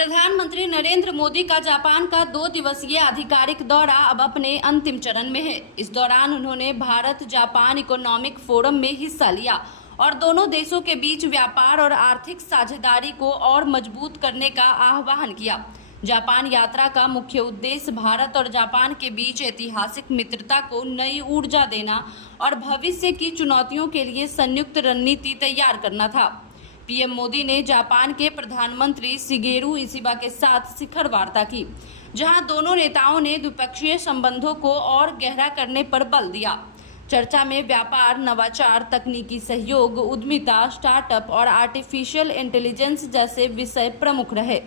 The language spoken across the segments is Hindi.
प्रधानमंत्री नरेंद्र मोदी का जापान का 2 दिवसीय आधिकारिक दौरा अब अपने अंतिम चरण में है। इस दौरान उन्होंने भारत जापान इकोनॉमिक फोरम में हिस्सा लिया और दोनों देशों के बीच व्यापार और आर्थिक साझेदारी को और मजबूत करने का आह्वान किया। जापान यात्रा का मुख्य उद्देश्य भारत और जापान के बीच ऐतिहासिक मित्रता को नई ऊर्जा देना और भविष्य की चुनौतियों के लिए संयुक्त रणनीति तैयार करना था। पीएम मोदी ने जापान के प्रधानमंत्री शिगेरू इशिबा के साथ शिखर वार्ता की, जहां दोनों नेताओं ने द्विपक्षीय संबंधों को और गहरा करने पर बल दिया। चर्चा में व्यापार, नवाचार, तकनीकी सहयोग, उद्यमिता, स्टार्टअप और आर्टिफिशियल इंटेलिजेंस जैसे विषय प्रमुख रहे।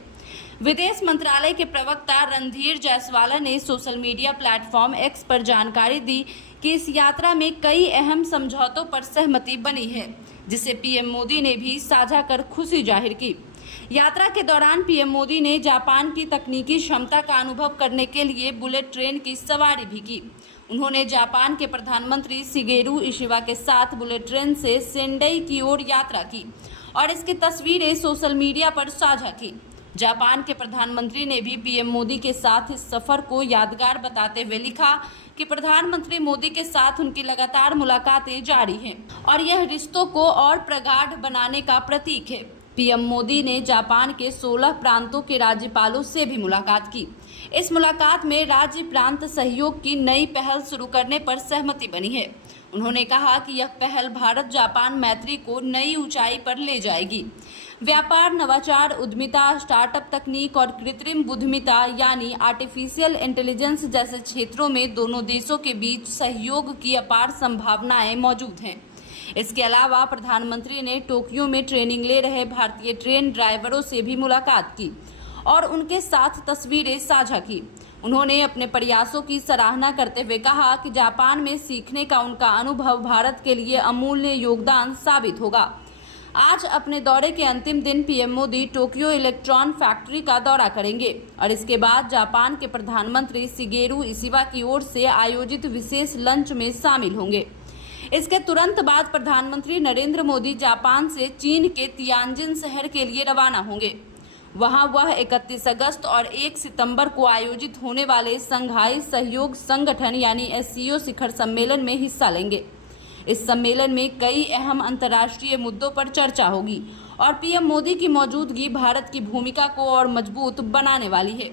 विदेश मंत्रालय के प्रवक्ता रणधीर जायसवाल ने सोशल मीडिया प्लेटफॉर्म एक्स पर जानकारी दी कि इस यात्रा में कई अहम समझौतों पर सहमति बनी है, जिसे पीएम मोदी ने भी साझा कर खुशी जाहिर की। यात्रा के दौरान पीएम मोदी ने जापान की तकनीकी क्षमता का अनुभव करने के लिए बुलेट ट्रेन की सवारी भी की। उन्होंने जापान के प्रधानमंत्री शिगेरू इशिबा के साथ बुलेट ट्रेन से सेंडई की ओर यात्रा की और इसकी तस्वीरें सोशल मीडिया पर साझा की। जापान के प्रधानमंत्री ने भी पीएम मोदी के साथ इस सफर को यादगार बताते हुए लिखा कि प्रधानमंत्री मोदी के साथ उनकी लगातार मुलाकातें जारी हैं और यह रिश्तों को और प्रगाढ़ बनाने का प्रतीक है। पीएम मोदी ने जापान के 16 प्रांतों के राज्यपालों से भी मुलाकात की। इस मुलाकात में राज्य प्रांत सहयोग की नई पहल शुरू करने पर सहमति बनी है। उन्होंने कहा कि यह पहल भारत जापान मैत्री को नई ऊंचाई पर ले जाएगी। व्यापार, नवाचार, उद्यमिता, स्टार्टअप तकनीक और कृत्रिम बुद्धिमत्ता यानी आर्टिफिशियल इंटेलिजेंस जैसे क्षेत्रों में दोनों देशों के बीच सहयोग की अपार संभावनाएं मौजूद हैं। इसके अलावा प्रधानमंत्री ने टोक्यो में ट्रेनिंग ले रहे भारतीय ट्रेन ड्राइवरों से भी मुलाकात की और उनके साथ तस्वीरें साझा की। उन्होंने अपने प्रयासों की सराहना करते हुए कहा कि जापान में सीखने का उनका अनुभव भारत के लिए अमूल्य योगदान साबित होगा। आज अपने दौरे के अंतिम दिन PM Modi Tokyo electron factory का दौरा करेंगे और इसके बाद जापान के प्रधानमंत्री शिगेरू इशिबा की ओर से आयोजित विशेष लंच में शामिल होंगे। इसके तुरंत बाद प्रधानमंत्री नरेंद्र मोदी जापान से चीन के तियानजिन शहर के लिए रवाना होंगे। वहां वह 31 अगस्त और 1 सितंबर को आयोजित होने वाले संघाई सहयोग संगठन यानी SCO शिखर सम्मेलन में हिस्सा लेंगे। इस सम्मेलन में कई अहम अंतर्राष्ट्रीय मुद्दों पर चर्चा होगी और पीएम मोदी की मौजूदगी भारत की भूमिका को और मजबूत बनाने वाली है।